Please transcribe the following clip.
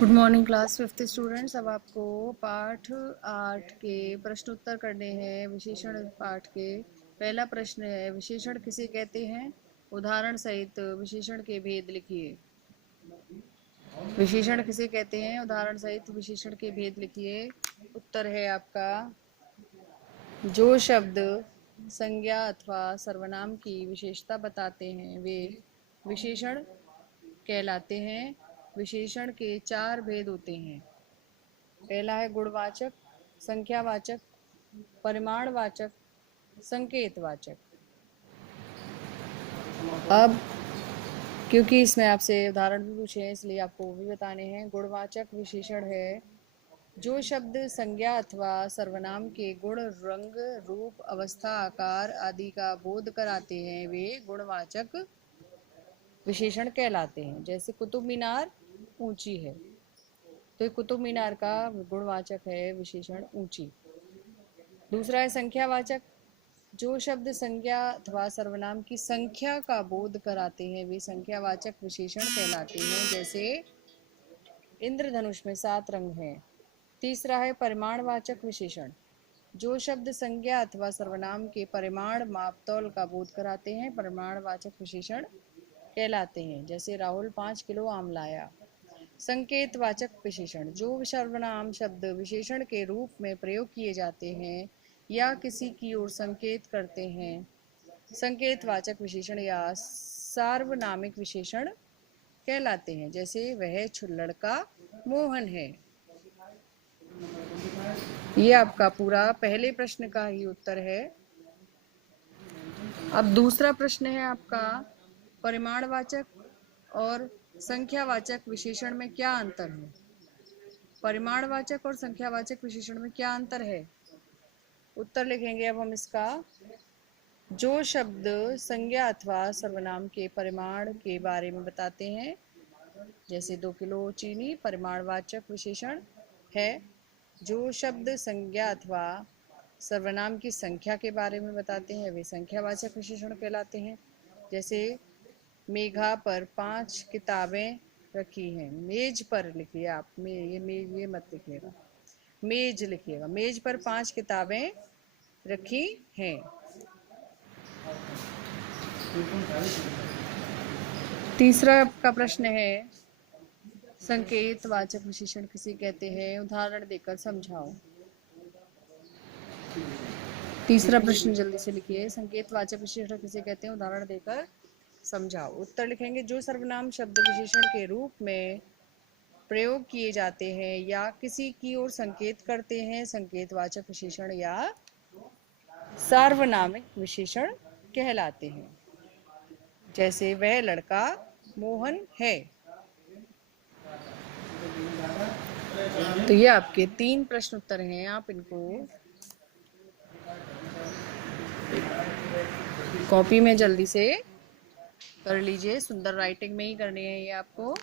Good morning class fifth students. अब आपको पाठ 8 के प्रश्न उत्तर करने हैं। विशेषण पाठ के पहला प्रश्न है, विशेषण किसे कहते हैं? उदाहरण सहित विशेषण के भेद लिखिए। विशेषण किसे कहते हैं? उदाहरण सहित विशेषण के भेद लिखिए। उत्तर है आपका, जो शब्द संज्ञा अथवा सर्वनाम की विशेषता बताते हैं वे विशेषण कहलाते हैं। विशेषण के 4 भेद होते हैं। पहला है गुणवाचक, संख्यावाचक, परिमाणवाचक, संकेतवाचक। अब क्योंकि इसमें आपसे उदाहरण भी पूछे हैं इसलिए आपको वो भी बताने हैं। गुणवाचक विशेषण है जो शब्द संज्ञा अथवा सर्वनाम के गुण, रंग, रूप, अवस्था, आकार आदि का बोध कराते हैं वे गुणवाचक विशेषण कहलाते हैं। जैसे कुतुब मीनार ऊंची है, तो कुतुब मीनार का गुणवाचक है विशेषण ऊंची। दूसरा है संख्यावाचक, जो शब्द संज्ञा अथवा सर्वनाम की संख्या का बोध कराते हैं वे संख्यावाचक विशेषण कहलाते हैं। जैसे इंद्रधनुष में 7 रंग हैं। तीसरा है परिमाणवाचक विशेषण, जो शब्द संज्ञा अथवा सर्वनाम के परिमाण, मापतौल का बोध कराते हैं परिमाणवाचक विशेषण कहलाते हैं। जैसे राहुल 5 किलो आम लाया। संकेतवाचक विशेषण, जो सर्वनाम शब्द विशेषण के रूप में प्रयोग किए जाते हैं या किसी की ओर संकेत करते हैं, संकेतवाचक विशेषण या सार्वनामिक विशेषण कहलाते हैं। जैसे वह लड़का मोहन है। ये आपका पूरा पहले प्रश्न का ही उत्तर है। अब दूसरा प्रश्न है आपका, परिमाणवाचक और संख्यावाचक विशेषण में क्या अंतर है? परिमाणवाचक और संख्यावाचक विशेषण में क्या अंतर है? उत्तर लिखेंगे अब हम इसका। जो शब्द संज्ञा अथवा सर्वनाम के परिमाण के बारे में बताते हैं, जैसे 2 किलो चीनी परिमाणवाचक विशेषण है। जो शब्द संज्ञा अथवा सर्वनाम की संख्या के बारे में बताते हैं वे संख्यावाचक विशेषण कहलाते हैं। जैसे मेघा पर 5 किताबें रखी हैं। मेज पर लिखिए आप, ये मत लिखिएगा, मेज लिखिएगा। मेज पर 5 किताबें रखी हैं। तीसरा का प्रश्न है, संकेतवाचक विशेषण किसे कहते हैं? उदाहरण देकर समझाओ। तीसरा प्रश्न जल्दी से लिखिए, संकेतवाचक विशेषण किसे कहते हैं? उदाहरण देकर समझाओ। उत्तर लिखेंगे, जो सर्वनाम शब्द विशेषण के रूप में प्रयोग किए जाते हैं या किसी की ओर संकेत करते हैं, संकेतवाचक विशेषण या सार्वनामिक विशेषण कहलाते हैं। जैसे वह लड़का मोहन है। तो ये आपके 3 प्रश्न उत्तर हैं। आप इनको कॉपी में जल्दी से कर लीजिए। सुंदर राइटिंग में ही करने हैं ये आपको।